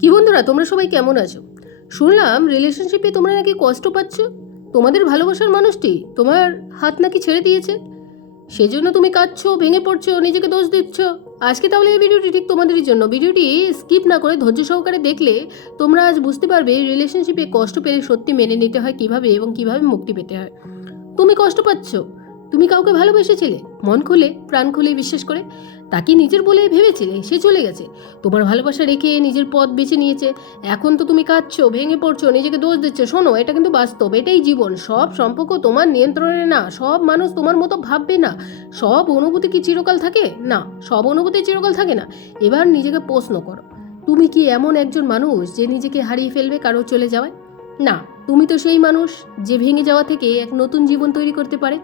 কি বন্ধুরা, তোমরা সবাই কেমন আছো? শুনলাম রিলেশনশিপে তোমরা নাকি কষ্ট পাচ্ছ। তোমাদের ভালোবাসার মানুষটি তোমার হাত নাকি ছেড়ে দিয়েছে, সেজন্য তুমি কাঁদছো, ভেঙে পড়ছো, নিজেকে দোষ দিচ্ছ। আজকে তাহলে এই ভিডিওটি ঠিক তোমাদেরই জন্য। ভিডিওটি স্কিপ না করে ধৈর্য সহকারে দেখলে তোমরা আজ বুঝতে পারবে রিলেশনশিপে কষ্ট পেলে সত্যি মেনে নিতে হয় কিভাবে এবং কিভাবে মুক্তি পেতে হয়। তুমি কষ্ট পাচ্ছ, তুমি কাউকে ভালোবেসেছিলে, মন খুলে প্রাণ খুলে বিশ্বাস করে, তাকে নিজের বলে ভেবেছিলে, সে চলে গেছে, তোমার ভালোবাসা রেখে নিজের পথ বেছে নিয়েছে। এখন তো তুমি কাঁদছো, ভেঙে পড়ছো, নিজেকে দোষ দিচ্ছ। শোনো, এটা কিন্তু বাস্তব, এটাই জীবন। সব সম্পর্ক তোমার নিয়ন্ত্রণে না, সব মানুষ তোমার মতো ভাববে না, সব অনুভূতি কি চিরকাল থাকে না, সব অনুভূতি চিরকাল থাকে না। এবার নিজেকে প্রশ্ন করো, তুমি কি এমন একজন মানুষ যে নিজেকে হারিয়ে ফেলবে কারো চলে যাওয়ায়? না, তুমি তো সেই মানুষ যে ভেঙে যাওয়া থেকে এক নতুন জীবন তৈরি করতে পারে।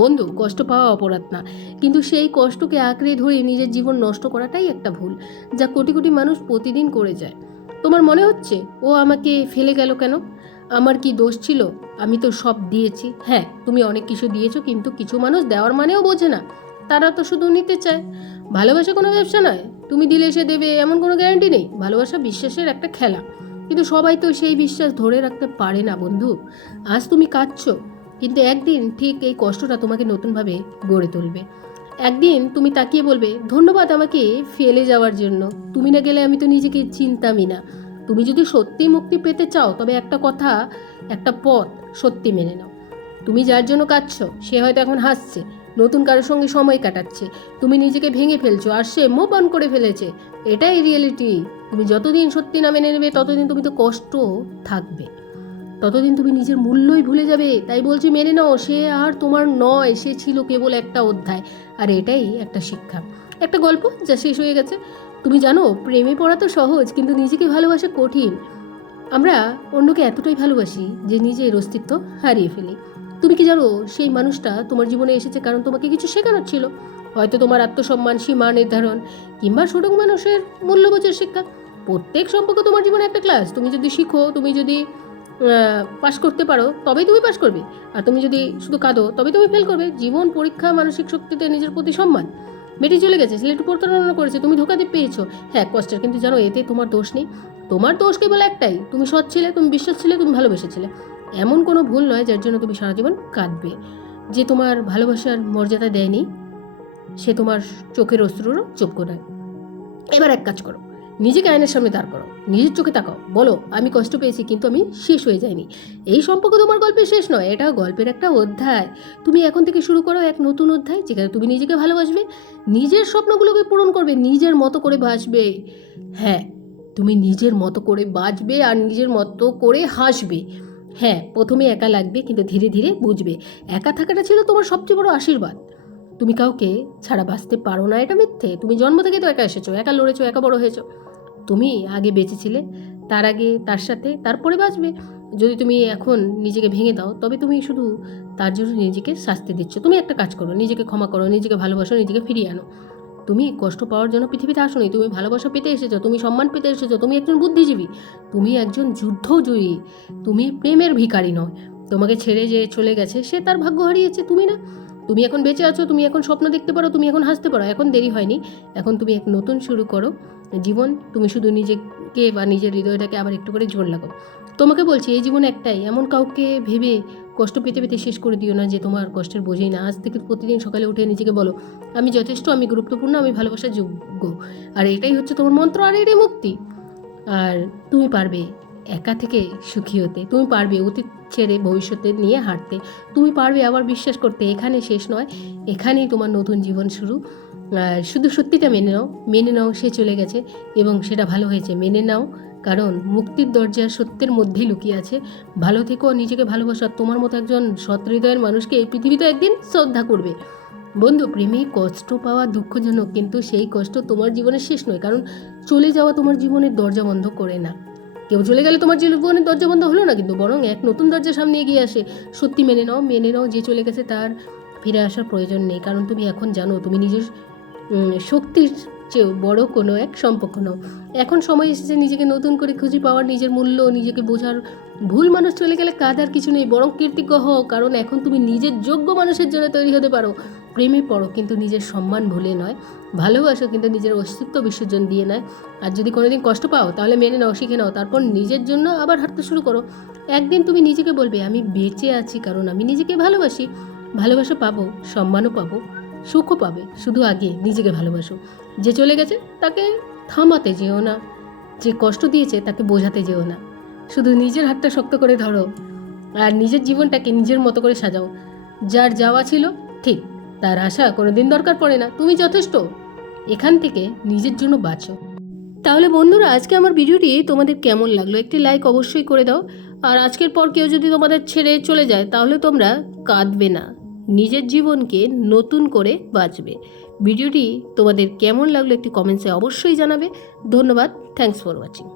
বন্ধু, কষ্ট পাওয়া অপরাধ না, কিন্তু সেই কষ্টকে আঁকড়ে ধরে নিজের জীবন নষ্ট করাটাই একটা ভুল, যা কোটি কোটি মানুষ প্রতিদিন করে যায়। তোমার মনে হচ্ছে ও আমাকে ফেলে গেল কেন? আমার কি দোষ ছিল? আমি তো সব দিয়েছি। হ্যাঁ, তুমি অনেক কিছু দিয়েছো, কিন্তু কিছু মানুষ দেওয়ার মানেও বোঝে না, তারা তো শুধু নিতে চায়। ভালোবাসা কোনো ব্যবসা নয়, তুমি দিলে সে দেবে এমন কোনো গ্যারান্টি নেই। ভালোবাসা বিশ্বাসের একটা খেলা, কিন্তু সবাই তো সেই বিশ্বাস ধরে রাখতে পারে না। বন্ধু, আজ তুমি কাঁদছো, কিন্তু একদিন ঠিক এই কষ্টটা তোমাকে নতুনভাবে গড়ে তুলবে। একদিন তুমি তাকিয়ে বলবে, ধন্যবাদ আমাকে ফেলে যাওয়ার জন্য, তুমি না গেলে আমি তো নিজেকে চিনতামই না। তুমি যদি সত্যি মুক্তি পেতে চাও, তবে একটা কথা, একটা পথ সত্যি মেনে নাও। তুমি যার জন্য কাঁদছো, সে হয়তো এখন হাসছে, নতুন কারোর সঙ্গে সময় কাটাচ্ছে। তুমি নিজেকে ভেঙে ফেলছো, আর সে মুভ অন করে ফেলেছে। এটাই রিয়েলিটি। তুমি যতদিন সত্যি না মেনে নেবে, ততদিন তুমি তো কষ্ট থাকবে, ততদিন তুমি নিজের মূল্যই ভুলে যাবে। তাই বলছি, মেনে নাও, সে আর তোমার নয়, সে ছিল কেবল একটা অধ্যায়। আর এটাই একটা শিক্ষা, একটা গল্প যা শেষ হয়ে গেছে। তুমি জানো, প্রেমে পড়া তো সহজ, কিন্তু নিজেকে ভালোবাসা কঠিন। আমরা অন্যকে এতটাই ভালোবাসি যে নিজের অস্তিত্ব হারিয়ে ফেলি। তুমি কি জানো, সেই মানুষটা তোমার জীবনে এসেছে কারণ তোমাকে কিছু শেখানোর ছিল। হয়তো তোমার আত্মসম্মান, সীমা নির্ধারণ, কিংবা ছোট মানুষের মূল্যবোধের শিক্ষা। প্রত্যেক সম্পর্ক তোমার জীবনে একটা ক্লাস। তুমি যদি শিখো, তুমি যদি পাশ করতে পারো, তবেই তুমি পাশ করবে। আর তুমি যদি শুধু কাঁদো, তবে তুমি ফেল করবে। জীবন পরীক্ষা, মানসিক শক্তিতে নিজের প্রতি সম্মান। মেয়েটি চলে গেছে, ছেলেটি প্রতারণা করেছে, তুমি ধোকা দিয়ে পেয়েছো। হ্যাঁ, কষ্টের, কিন্তু জানো এতে তোমার দোষ নেই। তোমার দোষ কেবল একটাই, তুমি সৎ ছিলে, তুমি বিশ্বাস ছিলে, তুমি ভালোবেসেছিলে। এমন কোনো ভুল নয় যার জন্য তুমি সারা জীবন কাঁদবে। যে তোমার ভালোবাসার মর্যাদা দেয়নি, সে তোমার চোখের অশ্রুরও যোগ্য নয়। এবার এক কাজ করো, নিজেকে আয়নার সামনে দাঁড় করো, নিজের চোখে তাকাও, বলো, আমি কষ্ট পেয়েছি, কিন্তু আমি শেষ হয়ে যাইনি। এই সম্পর্ক তোমার গল্পের শেষ নয়, এটা গল্পের একটা অধ্যায়। তুমি এখন থেকে শুরু করো এক নতুন অধ্যায়, যেখানে তুমি নিজেকে ভালোবাসবে, নিজের স্বপ্নগুলোকে পূরণ করবে, নিজের মতো করে বাঁচবে। হ্যাঁ, তুমি নিজের মতো করে বাঁচবে আর নিজের মতো করে হাসবে। হ্যাঁ, প্রথমে একা লাগবে, কিন্তু ধীরে ধীরে বুঝবে একা থাকাটা ছিল তোমার সবচেয়ে বড় আশীর্বাদ। তুমি কাউকে ছাড়া বাঁচতে পারো না, এটা মিথ্যে। তুমি জন্ম থেকে তো একা এসেছো, একা লড়েছো, একা বড় হয়েছো। তুমি আগে বেঁচেছিলে, তার আগে তার সাথে, তারপরে বাঁচবে। যদি তুমি এখন নিজেকে ভেঙে দাও, তবে তুমি শুধু তার জন্য নিজেকে শাস্তি দিচ্ছ। তুমি একটা কাজ করো, নিজেকে ক্ষমা করো, নিজেকে ভালোবাসো, নিজেকে ফিরিয়ে আনো। তুমি কষ্ট পাওয়ার জন্য পৃথিবীতে আসোনি, তুমি ভালোবাসা পেতে এসেছো, তুমি সম্মান পেতে এসেছো, তুমি একজন বুদ্ধিজীবী, তুমি একজন যুদ্ধজয়ী। তুমি প্রেমের ভিখারি নয়। তোমাকে ছেড়ে যে চলে গেছে, সে তার ভাগ্য হারিয়েছে, তুমি না। তুমি এখন বেঁচে আছো, তুমি এখন স্বপ্ন দেখতে পারো, তুমি এখন হাসতে পারো। এখন দেরি হয়নি, এখন তুমি এক নতুন শুরু করো জীবন। তুমি শুধু নিজেকে বা নিজের হৃদয়টাকে আবার একটু করে জোর লাগাও। তোমাকে বলছি, এই জীবন একটাই, এমন কাউকে ভেবে কষ্ট পেতে পেতে শেষ করে দিও না যে তোমার কষ্টের বোঝেই না। আজ থেকে প্রতিদিন সকালে উঠে নিজেকে বলো, আমি যথেষ্ট, আমি গুরুত্বপূর্ণ, আমি ভালোবাসার যোগ্য। আর এটাই হচ্ছে তোমার মন্ত্র, আর এটাই মুক্তি। আর তুমি পারবে একা থেকে সুখী হতে, তুমি পারবে অতীত ছেড়ে ভবিষ্যতে নিয়ে হাঁটতে, তুমি পারবে আবার বিশ্বাস করতে এখানে শেষ নয়, এখানেই তোমার নতুন জীবন শুরু। শুধু সত্যিটা মেনে নাও, মেনে নাও সে চলে গেছে এবং সেটা ভালো হয়েছে, মেনে নাও, কারণ মুক্তির দরজা সত্যের মধ্যেই লুকিয়ে আছে। ভালো থেকো, নিজেকে ভালোবাসা। তোমার মতো একজন সৎ হৃদয়ের মানুষকে এই পৃথিবীতে একদিন শ্রদ্ধা করবে। বন্ধু, প্রেমে কষ্ট পাওয়া দুঃখজনক, কিন্তু সেই কষ্ট তোমার জীবনের শেষ নয়, কারণ চলে যাওয়া তোমার জীবনের দরজা বন্ধ করে না। কেউ চলে গেলে তোমার জীবনের দরজা বন্ধ হলো না, কিন্তু বরং এক নতুন দরজা সামনে এগিয়ে আসে। সত্যি মেনে নাও, মেনে নাও, যে চলে গেছে তার ফিরে আসার প্রয়োজন নেই, কারণ তুমি এখন জানো তুমি নিজের শক্তির চেয়েও বড় কোনো এক সম্পর্ক নাও। এখন সময় এসেছে নিজেকে নতুন করে খুঁজে পাওয়ার, নিজের মূল্য নিজেকে বোঝার। ভুল মানুষ চলে গেলে কাঁদার কিছু নেই, বরং কৃতজ্ঞ হও, কারণ এখন তুমি নিজের যোগ্য মানুষের জন্য তৈরি হতে পারো। প্রেমে পড়ো কিন্তু নিজের সম্মান ভুলে নয়, ভালোবাসো কিন্তু নিজের অস্তিত্ব বিসর্জন দিয়ে নয়। আর যদি কোনোদিন কষ্ট পাও তাহলে মেনে নাও, শিখে নাও, তারপর নিজের জন্য আবার হাঁটতে শুরু করো। একদিন তুমি নিজেকে বলবে আমি বেঁচে আছি কারণ আমি নিজেকে ভালোবাসি। ভালোবাসা পাবো, সম্মানও পাবো, সুখও পাবে, শুধু আগে নিজেকে ভালোবাসো। যে চলে গেছে তাকে থামাতে যেও না, যে কষ্ট দিয়েছে তাকে বোঝাতে যেও না, শুধু নিজের হাতটা শক্ত করে ধরো আর নিজের জীবনটাকে নিজের মতো করে সাজাও। যার যাওয়া ছিল ঠিক, তার আশা কোনোদিন দরকার পড়ে না, তুমি যথেষ্ট। এখান থেকে নিজের জন্য বাঁচো। তাহলে বন্ধুরা, আজকে আমার ভিডিওটি তোমাদের কেমন লাগলো একটি লাইক অবশ্যই করে দাও। আর আজকের পর কেউ যদি তোমাদের ছেড়ে চলে যায় তাহলে তোমরা কাঁদবে না, নিজের জীবনকে নতুন করে বাঁচবে। ভিডিওটি তোমাদের কেমন লাগলো একটি কমেন্টসে অবশ্যই জানাবে। ধন্যবাদ, থ্যাঙ্কস ফর ওয়াচিং।